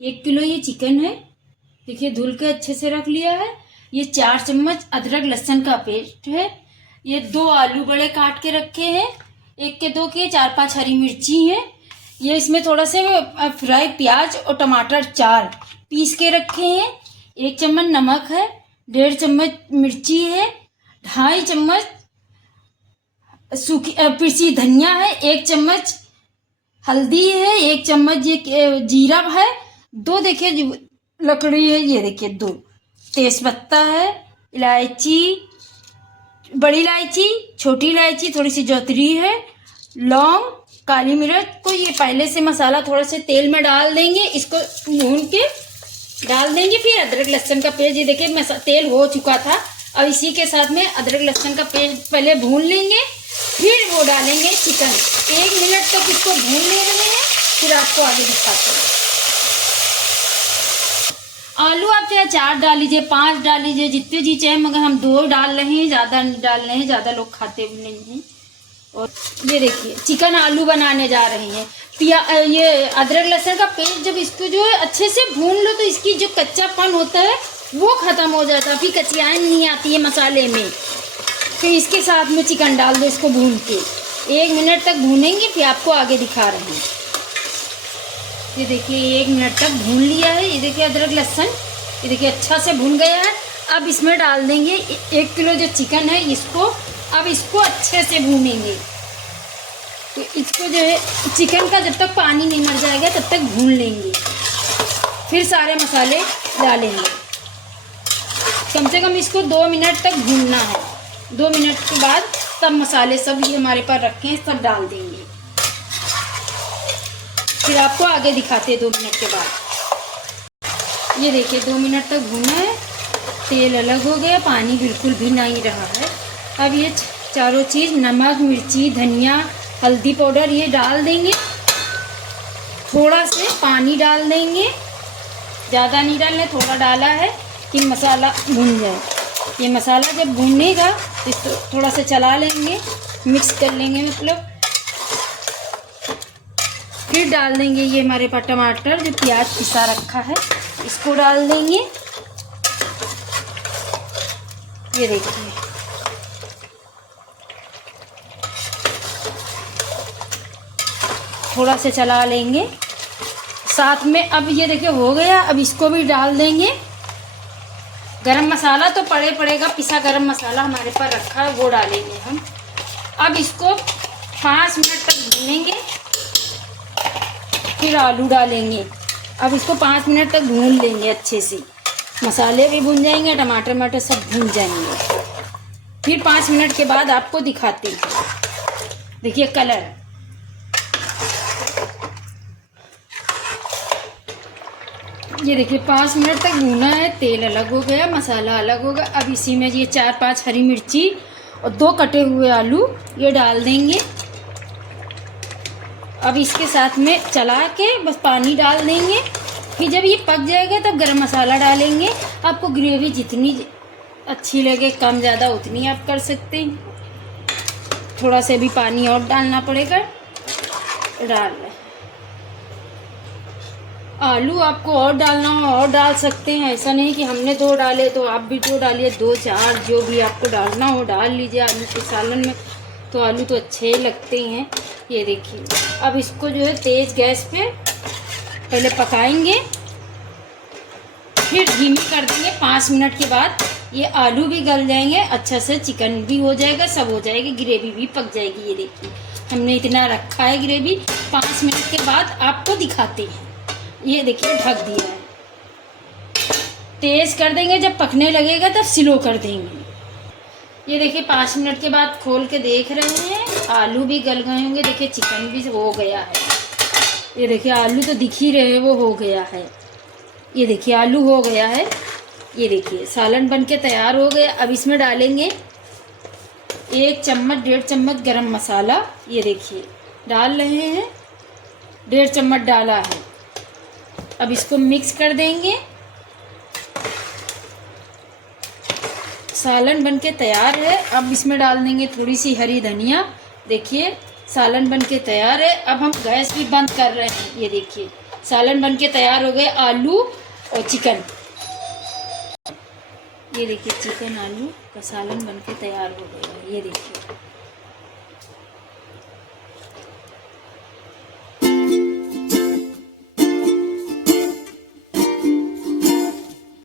1 kilo ये chicken है, देखिए धुल के अच्छे से रख लिया है। ये 4 चम्मच अदरक लहसुन का पेस्ट है। ये 2 आलू बड़े काट के रखे हैं, 1 के 2 के, 4-5 हरी मिर्ची है। ये इसमें थोड़ा से फ्राई प्याज और टमाटर 4 पीस के रखे हैं। 1 चम्मच नमक है, 1.5 चम्मच मिर्ची है, 2.5 चम्मच सूखी पिसी धनिया है, 1 चम्मच हल्दी है, 1 चम्मच ये जीरा है, 2 देखिए लकड़ी है, ये देखिए 2 तेजपत्ता है, इलायची, बड़ी इलायची, छोटी इलायची, थोड़ी सी जौतरी है, लौंग, काली मिर्च को ये पहले से मसाला थोड़ा से तेल में डाल देंगे, इसको भून के डाल देंगे। फिर अदरक लहसुन का पेस्ट, ये देखिए तेल हो चुका था। अब इसी के साथ में अदरक लहसुन का पेस्ट पहले भून लेंगे, फिर वो डालेंगे चिकन। 1 मिनट तक इसको भून ले रहे हैं, फिर आपको आगे दिखाते हैं। आलू आप चाहे 4 डाल लीजिए, 5 डाल लीजिए, जितने जी चाहे, मगर हम 2 डाल रहे हैं, ज़्यादा नहीं डाल रहे हैं, ज़्यादा लोग खाते भी नहीं हैं। और ये देखिए चिकन आलू बनाने जा रहे हैं। ये अदरक लहसुन का पेस्ट जब इसको जो है अच्छे से भून लो तो इसकी जो कच्चापन होता है वो ख़त्म हो जाता है, फिर कचियान नहीं आती है मसाले में। फिर इसके साथ में चिकन डाल दो, इसको भून के 1 मिनट तक भूनेंगे, फिर आपको आगे दिखा रहे हैं। ये देखिए 1 मिनट तक भून लिया है। ये देखिए अदरक लहसुन, ये देखिए अच्छा से भून गया है। अब इसमें डाल देंगे 1 किलो जो चिकन है इसको। अब इसको अच्छे से भूनेंगे, तो इसको जो है चिकन का जब तक पानी नहीं मर जाएगा तब तक भून लेंगे। फिर सारे मसाले डालेंगे, कम से कम इसको 2 मिनट तक भूनना है। 2 मिनट के बाद तब मसाले सब ये हमारे पास रखे हैं सब डाल देंगे। फिर आपको आगे दिखाते हैं 2 मिनट के बाद। ये देखिए 2 मिनट तक भूना है, तेल अलग हो गया, पानी बिल्कुल भी नहीं रहा है। अब ये चारों चीज़ नमक, मिर्ची, धनिया, हल्दी पाउडर ये डाल देंगे। थोड़ा से पानी डाल देंगे, ज़्यादा नहीं डालना, थोड़ा डाला है कि मसाला भून जाए। ये मसाला जब भूनेगा तो इसको थोड़ा सा चला लेंगे, मिक्स कर लेंगे मतलब। फिर डाल देंगे ये हमारे पास टमाटर जो प्याज पिसा रखा है, इसको डाल देंगे। ये देखिए थोड़ा से चला लेंगे साथ में। अब ये देखिए हो गया। अब इसको भी डाल देंगे। गरम मसाला तो पड़ेगा, पिसा गरम मसाला हमारे पास रखा है वो डालेंगे हम। अब इसको 5 मिनट तक भूनेंगे, फिर आलू डालेंगे। अब इसको 5 मिनट तक भून लेंगे अच्छे से, मसाले भी भून जाएंगे, टमाटर सब भून जाएंगे। फिर 5 मिनट के बाद आपको दिखाते हैं। देखिए कलर, ये देखिए 5 मिनट तक भूना है, तेल अलग हो गया, मसाला अलग हो गया। अब इसी में ये 4-5 हरी मिर्ची और 2 कटे हुए आलू ये डाल देंगे। अब इसके साथ में चला के बस पानी डाल देंगे। फिर जब ये पक जाएगा तब गरम मसाला डालेंगे। आपको ग्रेवी जितनी अच्छी लगे, कम ज़्यादा उतनी आप कर सकते हैं। थोड़ा से भी पानी और डालना पड़ेगा, डाल लें। आलू आपको और डालना हो और डाल सकते हैं, ऐसा नहीं कि हमने 2 डाले तो आप भी 2 डालिए, 2-4 जो भी आपको डालना हो डाल लीजिए। आलू के सालन में तो आलू तो अच्छे लगते हैं। ये देखिए अब इसको जो है तेज़ गैस पे पहले पकाएंगे, फिर धीमी कर देंगे। 5 मिनट के बाद ये आलू भी गल जाएंगे अच्छा से, चिकन भी हो जाएगा, सब हो जाएगी, ग्रेवी भी पक जाएगी। ये देखिए हमने इतना रखा है ग्रेवी। 5 मिनट के बाद आपको दिखाते हैं। ये देखिए ढक दिया है, तेज़ कर देंगे, जब पकने लगेगा तब स्लो कर देंगे। ये देखिए 5 मिनट के बाद खोल के देख रहे हैं, आलू भी गल गए होंगे। देखिए चिकन भी हो गया है। ये देखिए आलू तो दिख ही रहे हैं, वो हो गया है। ये देखिए आलू हो गया है। ये देखिए सालन बन के तैयार हो गया। अब इसमें डालेंगे 1 चम्मच 1.5 चम्मच गरम मसाला। ये देखिए डाल रहे हैं, 1.5 चम्मच डाला है। अब इसको मिक्स कर देंगे। सालन बनके तैयार है। अब इसमें डाल देंगे थोड़ी सी हरी धनिया। देखिए सालन बनके तैयार है। अब हम गैस भी बंद कर रहे हैं। ये देखिए सालन बन के तैयार हो गए, आलू और चिकन। ये देखिए चिकन आलू का सालन बन के तैयार हो गया, ये देखिए।